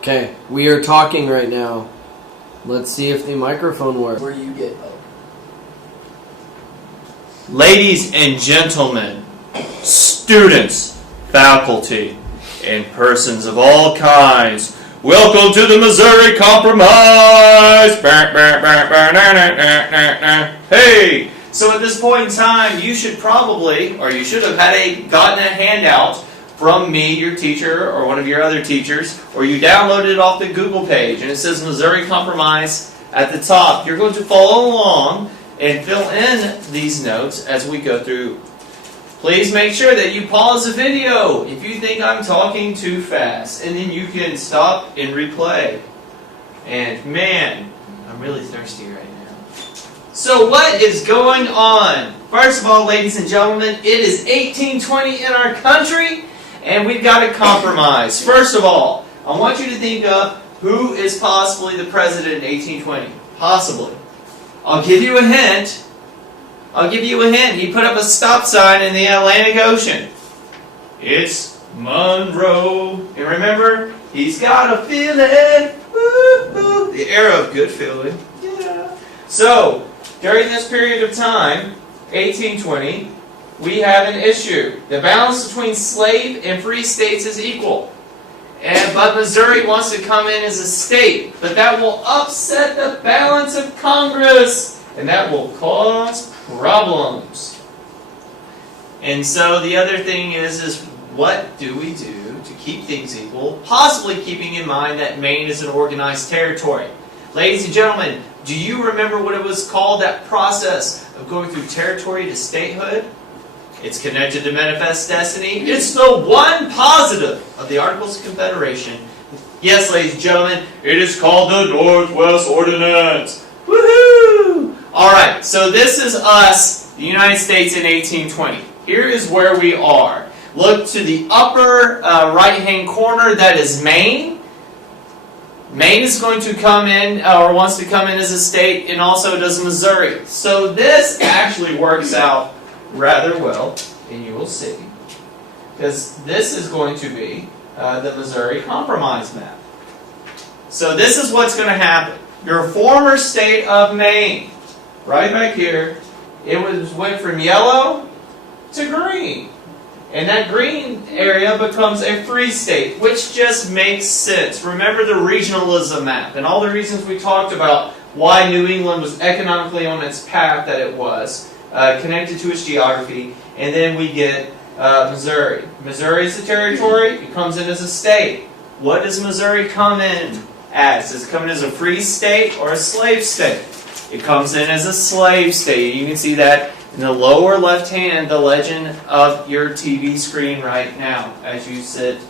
Okay, we are talking right now. Let's see if the microphone works. Where you get Ladies and gentlemen, students, faculty, and persons of all kinds, welcome to the Missouri Compromise! Hey! So at this point in time, you should probably, or you should have gotten a handout from me, your teacher, or one of your other teachers, or you downloaded it off the Google page, and it says Missouri Compromise at the top. You're going to follow along and fill in these notes as we go through. Please make sure that you pause the video if you think I'm talking too fast, and then you can stop and replay. And man, I'm really thirsty right now. So what is going on? First of all, ladies and gentlemen, it is 1820 in our country, and we've got a compromise. First of all, I want you to think of who is possibly the president in 1820. Possibly. I'll give you a hint. He put up a stop sign in the Atlantic Ocean. It's Monroe. And remember, he's got a feeling. Woo-hoo. The era of good feeling. Yeah. So, during this period of time, 1820, we have an issue. The balance between slave and free states is equal. But Missouri wants to come in as a state. But that will upset the balance of Congress. And that will cause problems. And so the other thing is what do we do to keep things equal? Possibly keeping in mind that Maine is an organized territory. Ladies and gentlemen, do you remember what it was called, that process of going through territory to statehood? It's connected to Manifest Destiny. It's the one positive of the Articles of Confederation. Yes, ladies and gentlemen, it is called the Northwest Ordinance. Woohoo! Alright, so this is us, the United States in 1820. Here is where we are. Look to the upper right-hand corner, that is Maine. Maine is going to come in, or wants to come in as a state, and also does Missouri. So this actually works out rather well, and you will see, because this is going to be the Missouri Compromise map. So this is what's going to happen. Your former state of Maine, right back here, went from yellow to green. And that green area becomes a free state, which just makes sense. Remember the regionalism map and all the reasons we talked about why New England was economically on its path that it was, connected to its geography. And then we get Missouri. Missouri is a territory. It comes in as a state. What does Missouri come in as? Does it come in as a free state or a slave state? It comes in as a slave state. You can see that in the lower left hand, the legend of your TV screen right now as you sit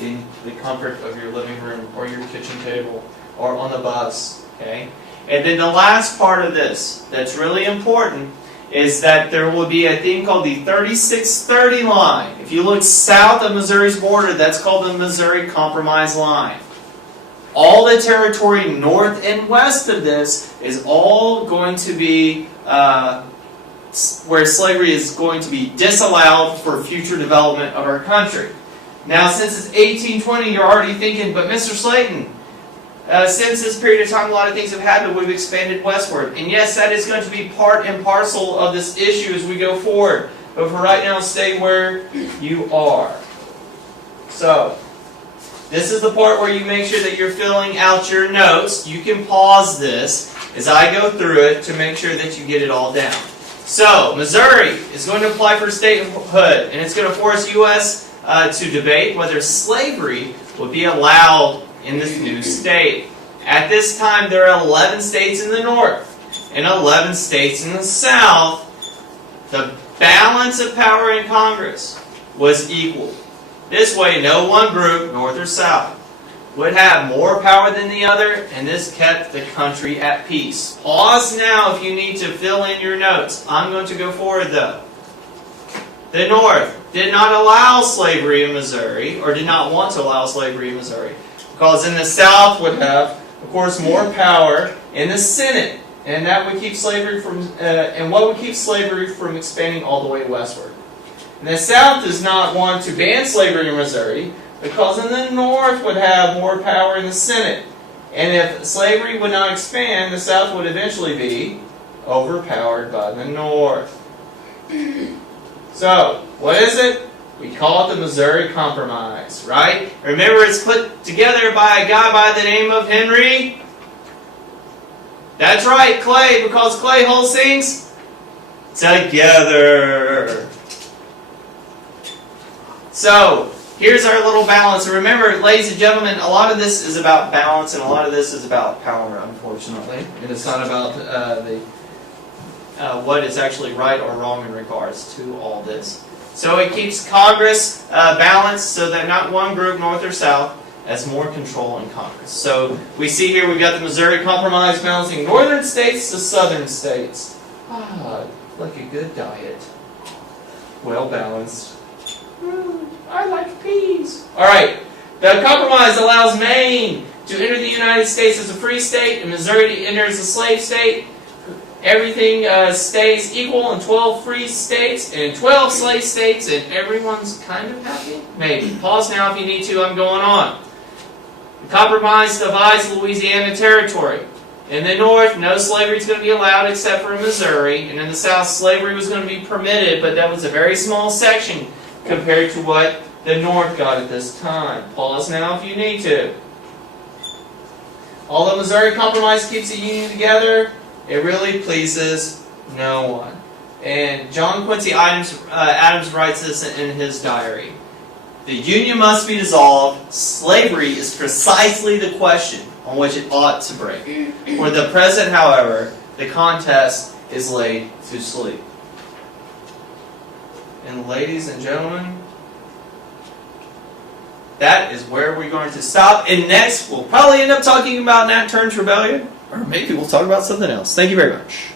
in the comfort of your living room or your kitchen table or on the bus. Okay? And then the last part of this that's really important is that there will be a thing called the 3630 line. If you look south of Missouri's border, that's called the Missouri Compromise line. All the territory north and west of this is all going to be where slavery is going to be disallowed for future development of our country. Now, since it's 1820, you're already thinking, but Mr. Slayton, since this period of time, a lot of things have happened. We've expanded westward. And yes, that is going to be part and parcel of this issue as we go forward. But for right now, stay where you are. So, this is the part where you make sure that you're filling out your notes. You can pause this as I go through it to make sure that you get it all down. So, Missouri is going to apply for statehood, and it's going to force U.S. To debate whether slavery would be allowed in this new state. At this time, there are 11 states in the north and 11 states in the south. The balance of power in Congress was equal. This way, no one group, north or south, would have more power than the other, and this kept the country at peace. Pause now if you need to fill in your notes. I'm going to go forward though. The North did not allow slavery in Missouri, or did not want to allow slavery in Missouri, because in the South would have, of course, more power in the Senate, and that would keep slavery from, and what would keep slavery from expanding all the way westward. And the South does not want to ban slavery in Missouri, because then the North would have more power in the Senate. And if slavery would not expand, the South would eventually be overpowered by the North. So, what is it? We call it the Missouri Compromise, right? Remember, it's put together by a guy by the name of Henry. That's right, Clay, because Clay holds things together. So, here's our little balance. Remember, ladies and gentlemen, a lot of this is about balance and a lot of this is about power, unfortunately. And it's not about what is actually right or wrong in regards to all this. So it keeps Congress balanced so that not one group, North or South, has more control in Congress. So we see here we've got the Missouri Compromise balancing northern states to southern states. Ah, like a good diet. Well balanced. I like peas. Alright, the compromise allows Maine to enter the United States as a free state and Missouri to enter as a slave state. Everything stays equal in 12 free states and 12 slave states, and everyone's kind of happy? Maybe. Pause now if you need to, I'm going on. The compromise divides Louisiana Territory. In the North, no slavery is going to be allowed except for Missouri, and in the South, slavery was going to be permitted, but that was a very small section compared to what the North got at this time. Pause now if you need to. Although Missouri Compromise keeps the Union together, it really pleases no one. And John Quincy Adams writes this in his diary. The Union must be dissolved. Slavery is precisely the question on which it ought to break. For the present, however, the contest is laid to sleep. And ladies and gentlemen, that is where we're going to stop. And next, we'll probably end up talking about Nat Turner's Rebellion. Or maybe we'll talk about something else. Thank you very much.